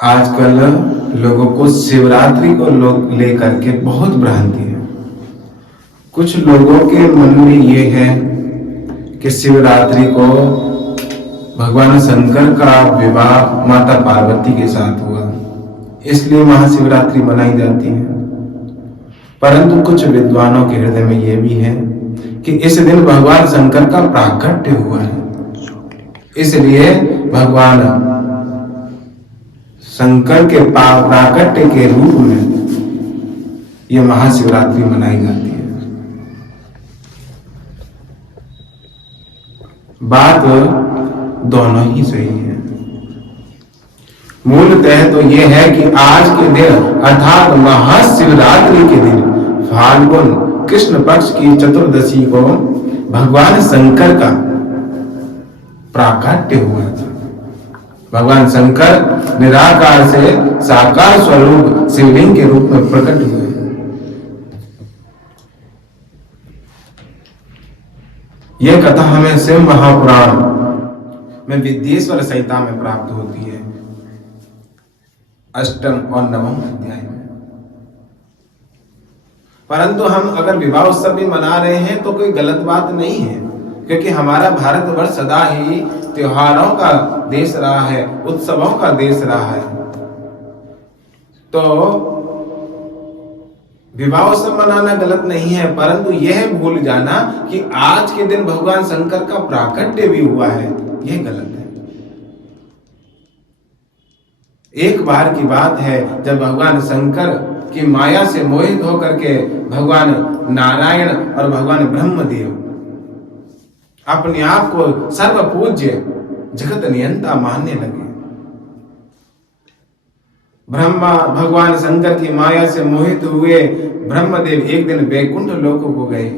आजकल लोगों को शिवरात्रि को लेकर के बहुत भ्रांति है। कुछ लोगों के मन में ये है कि शिवरात्रि को भगवान शंकर का विवाह माता पार्वती के साथ हुआ, इसलिए महाशिवरात्रि मनाई जाती है। परंतु कुछ विद्वानों के हृदय में यह भी है कि इस दिन भगवान शंकर का प्राकट्य हुआ है, इसलिए भगवान शंकर के प्राकट्य के रूप में यह महाशिवरात्रि मनाई जाती है। बात दोनों ही सही है। मूलतः तो यह है कि आज के दिन अर्थात महाशिवरात्रि के दिन फाल्गुन कृष्ण पक्ष की चतुर्दशी को भगवान शंकर का प्राकट्य हुआ था। भगवान शंकर निराकार से साकार स्वरूप शिवलिंग के रूप में प्रकट हुए। यह कथा हमें शिव महापुराण में विद्येश्वर संहिता में प्राप्त होती है, 8वें और 9वें अध्याय में। परंतु हम अगर विवाह उत्सव भी मना रहे हैं तो कोई गलत बात नहीं है, क्योंकि हमारा भारतवर्ष सदा ही त्योहारों का देश रहा है, उत्सवों का देश रहा है। तो विवाह उत्सव मनाना गलत नहीं है, परंतु यह भूल जाना कि आज के दिन भगवान शंकर का प्राकट्य भी हुआ है, यह गलत है। एक बार की बात है जब भगवान शंकर की माया से मोहित होकर के भगवान नारायण और भगवान ब्रह्मदेव अपने आप को सर्व पूज्य जगत नियंता मानने लगे। ब्रह्मा भगवान शंकर की माया से मोहित हुए ब्रह्मदेव एक दिन वैकुंठ लोक को गए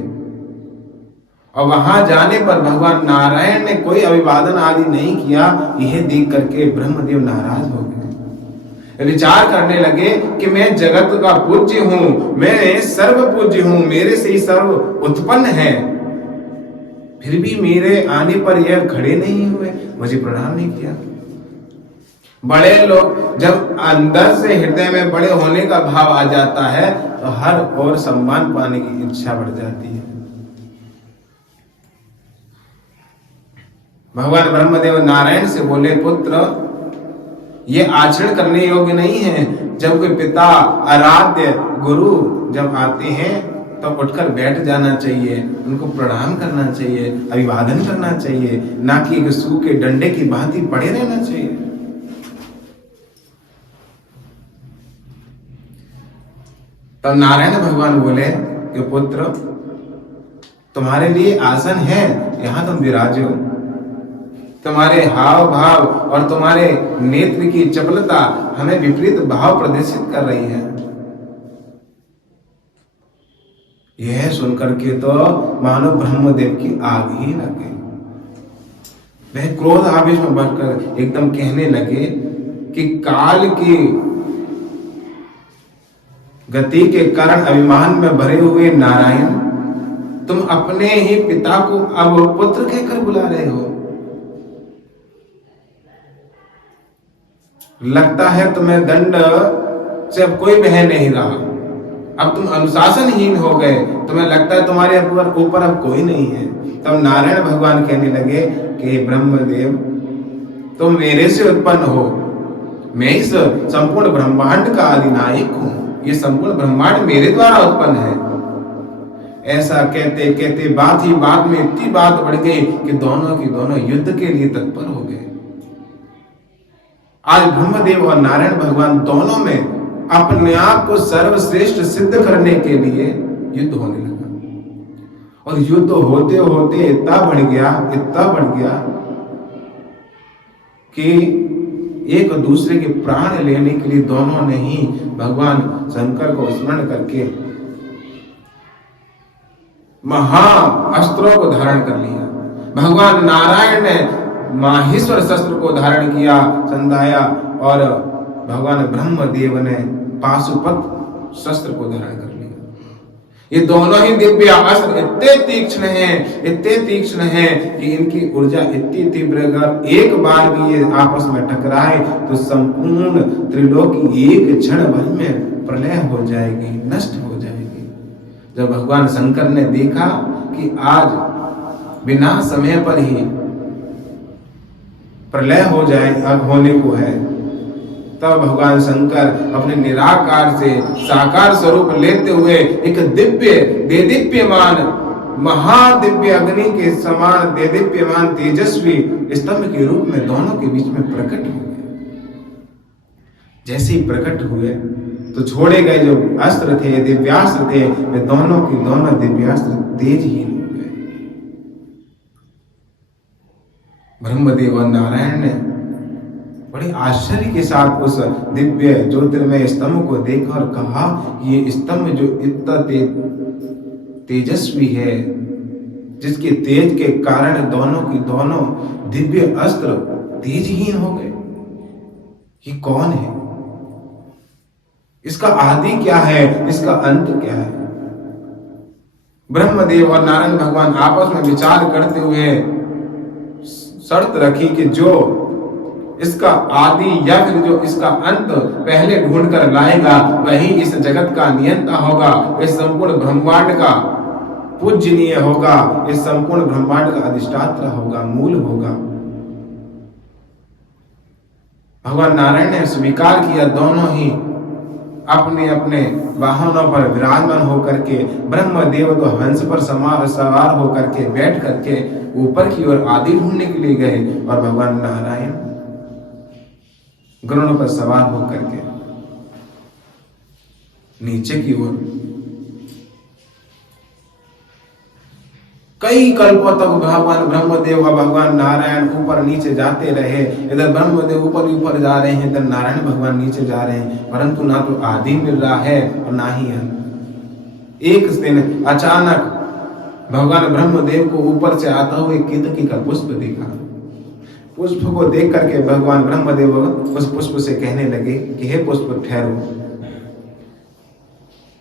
और वहां जाने पर भगवान नारायण ने कोई अभिवादन आदि नहीं किया। यह देख करके ब्रह्मदेव नाराज हो गए, विचार करने लगे कि मैं जगत का पूज्य हूं, मैं सर्व पूज्य हूं, मेरे से ही सर्व उत्पन्न है, फिर भी मेरे आने पर यह खड़े नहीं हुए, मुझे प्रणाम नहीं किया। बड़े लोग जब अंदर से हृदय में बड़े होने का भाव आ जाता है तो हर ओर सम्मान पाने की इच्छा बढ़ जाती है। भगवान ब्रह्मदेव नारायण से बोले, पुत्र ये आचरण करने योग्य नहीं है। जब कोई पिता आराध्य गुरु जब आते हैं तो उठकर बैठ जाना चाहिए, उनको प्रणाम करना चाहिए, अभिवादन करना चाहिए, ना कि एक सूखे डंडे की भांति पड़े रहना चाहिए। तब नारायण भगवान बोले कि पुत्र तुम्हारे लिए आसन है, यहां तुम विराजो। तुम्हारे हाव भाव और तुम्हारे नेत्र की चपलता हमें विपरीत भाव प्रदर्शित कर रही है। यह सुनकर के तो मानो ब्रह्मदेव की आग ही लग गई। वह क्रोध आवेश में भरकर एकदम कहने लगे कि काल की गति के कारण अभिमान में भरे हुए नारायण, तुम अपने ही पिता को अब पुत्र कहकर बुला रहे हो। लगता है तुम्हें दंड से अब कोई भय नहीं रहा, अब तुम अनुशासनहीन हो गए, तुम्हें लगता है तुम्हारे ऊपर अब कोई नहीं है। तब नारायण भगवान कहने लगे कि ब्रह्मदेव तुम मेरे से उत्पन्न हो, मैं इस संपूर्ण ब्रह्मांड का अधिनायक हूं, ये संपूर्ण ब्रह्मांड मेरे द्वारा उत्पन्न है। ऐसा कहते कहते बात ही बात में इतनी बात बढ़ गई कि दोनों की दोनों युद्ध के लिए तत्पर हो गए। आज ब्रह्मदेव और नारायण भगवान दोनों में अपने आप को सर्वश्रेष्ठ सिद्ध करने के लिए युद्ध होने लगा। और युद्ध होते होते इतना बढ़ गया कि एक दूसरे के प्राण लेने के लिए दोनों ने ही भगवान शंकर को स्मरण करके महाअस्त्रों को धारण कर लिया। भगवान नारायण ने माहेश्वर शस्त्र को धारण किया, संधाया, और भगवान ब्रह्मदेव ने पाशुपत शस्त्र को धारण कर लिया। ये दोनों ही दिव्य अस्त्र इतने तीक्ष्ण हैं कि इनकी ऊर्जा इतनी तीव्र, अगर एक बार भी ये आपस में टकराए तो संपूर्ण त्रिलोकी एक क्षण भर में प्रलय हो जाएगी, नष्ट हो जाएगी। जब भगवान शंकर ने देखा कि आज बिना समय पर ही प्रलय हो जाए, अब होने को है, तब भगवान शंकर अपने निराकार से साकार स्वरूप लेते हुए एक देदीप्यमान महादिव्य अग्नि के समान देदीप्यमान तेजस्वी स्तंभ के रूप में दोनों के बीच में प्रकट हुए। जैसे ही प्रकट हुए तो छोड़े गए जो अस्त्र थे, दिव्यास्त्र थे, वे दोनों के दोनों दिव्यास्त्र तेजहीन हो गए। ब्रह्मदेव और नारायण ने बड़े आश्चर्य के साथ उस दिव्य ज्योतिर्मय स्तंभ को देखा और कहा, ये स्तंभ जो इतना तेजस्वी है, जिसके तेज के कारण दोनों की दोनों दिव्य अस्त्र तेजहीन हो गए, ये कौन है? इसका आदि क्या है? इसका अंत क्या है? ब्रह्मदेव और नारायण भगवान आपस में विचार करते हुए शर्त रखी कि जो इसका आदि या फिर जो इसका अंत पहले ढूंढ कर लाएगा वही इस जगत का नियंता होगा, इस संपूर्ण ब्रह्मांड का पूजनीय होगा, इस संपूर्ण ब्रह्मांड का अधिष्ठाता होगा, मूल होगा। भगवान नारायण ने स्वीकार किया। दोनों ही अपने अपने वाहनों पर विराजमान होकर के, ब्रह्मदेव तो हंस पर सवार होकर के बैठ करके ऊपर की ओर आदि ढूंढने के लिए गए, और भगवान नारायण गरुड़ पर सवार होकर के नीचे की ओर कई कल्पों तक भगवान ब्रह्मदेव और भगवान नारायण ऊपर नीचे जाते रहे। इधर ब्रह्मदेव ऊपर जा रहे हैं, इधर नारायण भगवान नीचे जा रहे हैं, परंतु ना तो आदि मिल रहा है और ना ही अंत। एक दिन अचानक भगवान ब्रह्मदेव को ऊपर से आता हुए केतकी का पुष्प देखा। पुष्प को देख करके भगवान ब्रह्मदेव उस पुष्प से कहने लगे कि हे पुष्प ठहरो।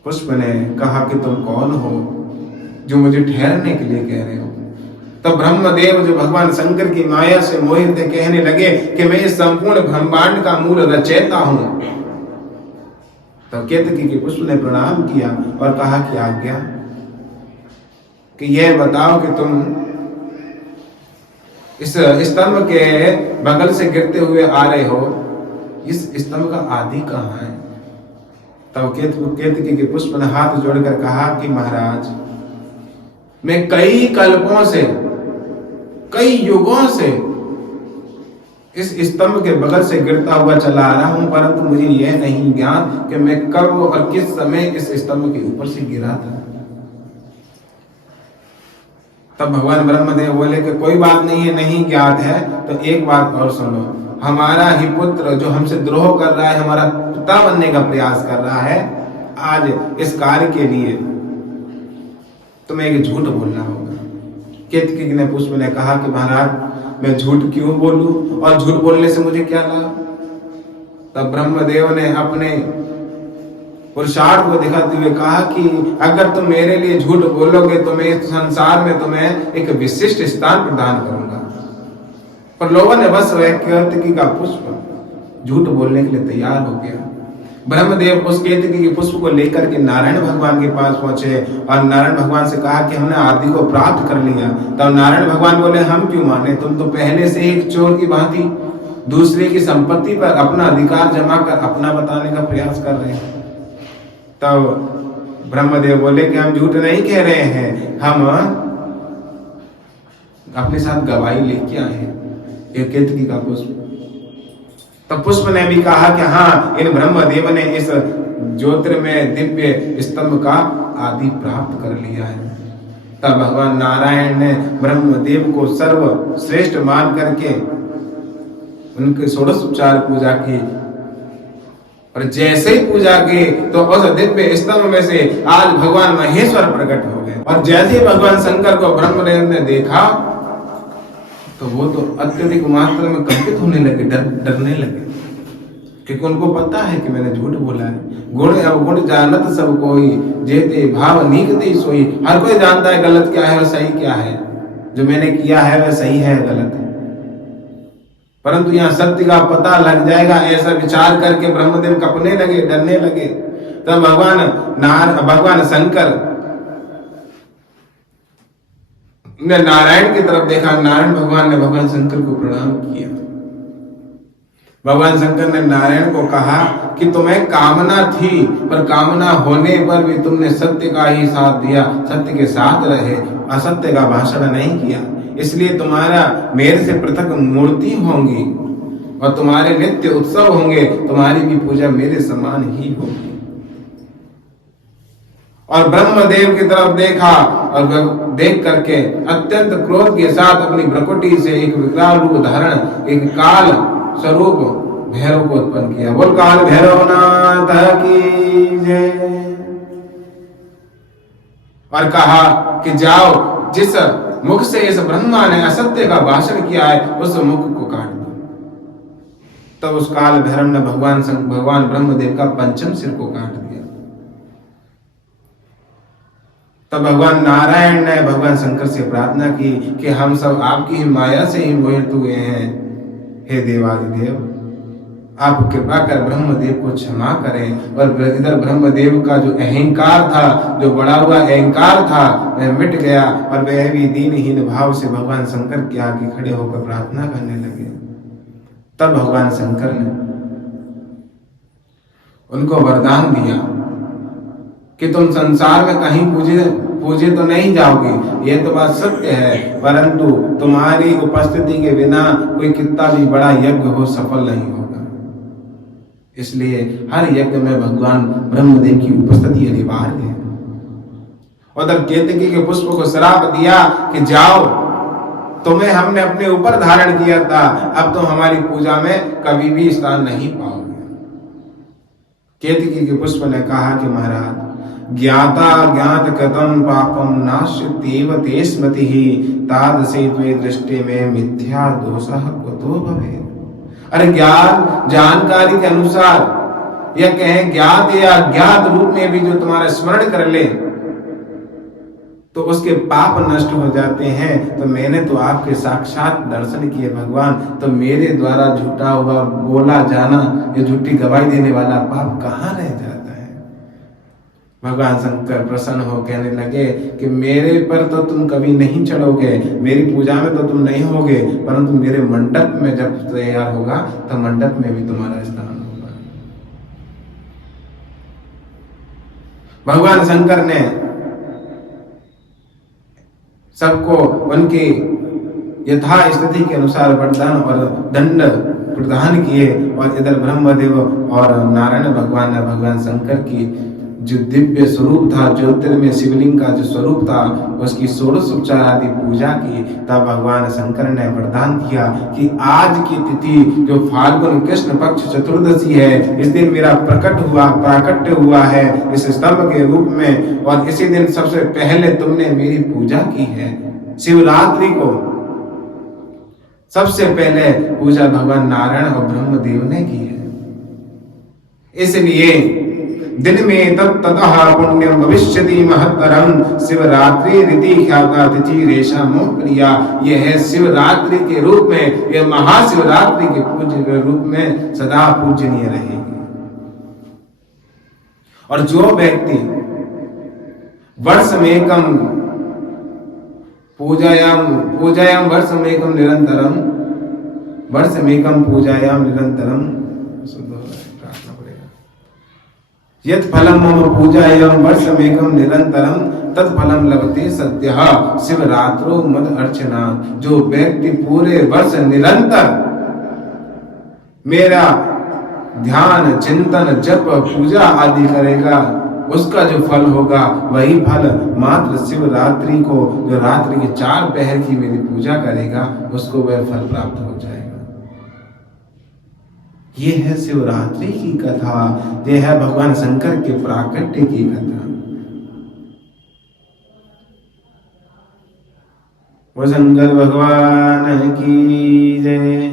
पुष्प ने कहा कि तुम कौन हो जो मुझे ठहरने के लिए कह रहे हो? तब ब्रह्मदेव जो भगवान शंकर की माया से मोहित थे कहने लगे कि मैं इस संपूर्ण ब्रह्मांड का मूल रचयिता हूं। तब केतकी के पुष्प ने प्रणाम किया और कहा कि आज्ञा, कि यह बताओ कि तुम इस स्तंभ के बगल से गिरते हुए आ रहे हो, इस स्तंभ का आदि कहाँ है? तब केतकी के पुष्प ने हाथ जोड़कर कहा कि महाराज, मैं कई कल्पों से, कई युगों से इस स्तंभ के बगल से गिरता हुआ चला आ रहा हूं, परंतु मुझे यह नहीं ज्ञात कि मैं कब और किस समय इस स्तंभ के ऊपर से गिरा था। तब भगवान ब्रह्मदेव बोले कि कोई बात नहीं है, नहीं ज्ञात है तो एक बात और सुनो, हमारा ही पुत्र जो हमसे द्रोह कर रहा है, हमारा पिता बनने का प्रयास कर रहा है, आज इस कार्य के लिए तुम्हें एक झूठ बोलना होगा। केतकी ने पुष्प ने कहा कि महाराज मैं झूठ क्यों बोलूं और झूठ बोलने से मुझे क्या लाभ? तब ब्रह्मदेव ने अपने पुरुषार्थ को दिखाते हुए कहा कि अगर तुम मेरे लिए झूठ बोलोगे तो मैं इस संसार में तुम्हें एक विशिष्ट स्थान प्रदान करूंगा। पर लोगों ने बस वह केतकी का पुष्प झूठ बोलने के लिए तैयार हो गया। ब्रह्मदेव उस केतकी के पुष्प को लेकर के नारायण भगवान के पास पहुंचे और नारायण भगवान से कहा कि हमने आदि को प्राप्त कर लिया। तब नारायण भगवान बोले हम क्यों माने, तुम तो पहले से एक चोर की भांति दूसरे की संपत्ति पर अपना अधिकार जमा कर अपना बताने का प्रयास कर रहे हैं। तब ब्रह्मदेव बोले कि हम झूठ नहीं कह रहे हैं, हम अपने साथ गवाही लेके आए हैं, ये केतकी का पुष्प। तब पुष्प ने भी कहा कि हाँ, इन ब्रह्मदेव ने इस ज्योतिर्मय दिव्य स्तंभ का आदि प्राप्त कर लिया है। तब भगवान नारायण ने ब्रह्मदेव को सर्वश्रेष्ठ मान करके उनके षोडशोपचार पूजा की, और जैसे ही पूजा की तो उस दिव्य स्तंभ में से आज भगवान महेश्वर प्रकट हो गए। और जैसे ही भगवान शंकर को ब्रह्मदेव ने देखा तो वो तो अत्यधिक मात्रा में कंपित होने लगे, डरने लगे। क्योंकि उनको पता है कि मैंने झूठ बोला है। गुण अवगुण जानत सब कोई, जेते भाव नीक दे सोई। हर कोई जानता है गलत क्या है और सही क्या है, जो मैंने किया है वह सही है गलत है, परंतु यहाँ सत्य का पता लग जाएगा, ऐसा विचार करके ब्रह्मदेव कपने लगे, डरने लगे। तब भगवान शंकर ने नारायण की तरफ देखा। नारायण भगवान ने भगवान शंकर को प्रणाम किया। भगवान शंकर ने नारायण को कहा कि तुम्हें कामना थी, पर कामना होने पर भी तुमने सत्य का ही साथ दिया, सत्य के साथ रहे, असत्य का भाषण नहीं किया। इसलिए तुम्हारा मेरे से पृथक मूर्ति होंगी और तुम्हारे नित्य उत्सव होंगे, तुम्हारी भी पूजा मेरे समान ही होगी। और ब्रह्मदेव की तरफ देखा और देख करके अत्यंत क्रोध के साथ अपनी भ्रकुटी से एक विकराल रूप धारण, एक काल स्वरूप भैरव को उत्पन्न किया। बोल काल भैरवनाथ की जय। और कहा कि जाओ, जिस मुख से इस ब्रह्मा ने असत्य का भाषण किया है उस मुख को काट दो। तब उस काल भैरव ने भगवान ब्रह्मदेव का पंचम सिर को काट दिया। तब भगवान नारायण ने भगवान शंकर से प्रार्थना की कि हम सब आपकी ही माया से ही मोहित हुए हैं, हे देवादिदेव, आप कृपा कर ब्रह्मदेव को क्षमा करें। और इधर ब्रह्मदेव का जो अहंकार था, जो बड़ा हुआ अहंकार था, वह मिट गया और वह भी दीनहीन भाव से भगवान शंकर के आगे खड़े होकर प्रार्थना करने लगे। तब भगवान शंकर ने उनको वरदान दिया कि तुम संसार में कहीं पूजे तो नहीं जाओगे, यह तो बात सत्य है, परंतु तुम्हारी उपस्थिति के बिना कोई कितना भी बड़ा यज्ञ हो सफल नहीं होगा। इसलिए हर यज्ञ में भगवान ब्रह्मदेव की उपस्थिति अनिवार्य है। उधर केतकी के पुष्प को श्राप दिया कि जाओ, तुम्हें हमने अपने ऊपर धारण किया था, अब तुम हमारी पूजा में कभी भी स्थान नहीं पाओगे। केतकी के पुष्प ने कहा कि महाराज, ज्ञाता ज्ञात कृतं पापम नाश्यत्येव ते स्मृतिः, तादृशे त्वे दृष्टि में मिथ्या दोषः कुतो भवेत्। अरे ज्ञान जानकारी के अनुसार या कहें ज्ञात या अज्ञात रूप में भी जो तुम्हारा स्मरण कर ले तो उसके पाप नष्ट हो जाते हैं। तो मैंने तो आपके साक्षात दर्शन किए भगवान, तो मेरे द्वारा झूठा हुआ बोला जाना या झूठी गवाही देने वाला पाप कहाँ रह जाता है। भगवान शंकर प्रसन्न हो कहने लगे कि मेरे पर तो तुम कभी नहीं चढ़ोगे, मेरी पूजा में तो तुम नहीं होगे, परंतु मेरे मंडप में जब तैयार होगा तो मंडप में भी तुम्हारा स्थान होगा। भगवान शंकर ने सबको उनकी यथा स्थिति के अनुसार वरदान और दंड प्रदान किए। और इधर ब्रह्मदेव और नारायण भगवान ने भगवान शंकर की जो दिव्य स्वरूप था, ज्योतिर्मय शिवलिंग का जो स्वरूप था, उसकी षोडशोपचार आदि पूजा की। तब भगवान शंकर ने वरदान दिया कि आज की तिथि जो फाल्गुन कृष्ण पक्ष चतुर्दशी है, इस दिन मेरा प्राकट्य हुआ है इस स्तंभ के रूप में, और इसी दिन सबसे पहले तुमने मेरी पूजा की है। शिवरात्रि को सबसे पहले पूजा भगवान नारायण और ब्रह्मदेव ने की है। इसलिए दिन में ततः पुण्यम भविष्यति महत्तरम शिवरात्रि रीति ख्याता तिथि रेशा मोक्रिया। यह है शिवरात्रि के रूप में, यह महाशिवरात्रि के पूज्य रूप में सदा पूजनीय रहेगी। और जो व्यक्ति वर्ष में एकम पूजायाम वर्ष में एकम निरंतरम यत् फलम मम पूजायाम वर्षमेकं निरंतरम तत्फलम लभते सद्यः शिवरात्रो मद अर्चना। जो व्यक्ति पूरे वर्ष निरंतर मेरा ध्यान चिंतन जप पूजा आदि करेगा, उसका जो फल होगा वही फल मात्र शिवरात्रि को, जो रात्रि के 4 पहर की मेरी पूजा करेगा, उसको वह फल प्राप्त हो जाएगा। ये है शिवरात्रि की कथा, ये है भगवान शंकर के प्राकट्य की कथा। वो शंकर भगवान की जय।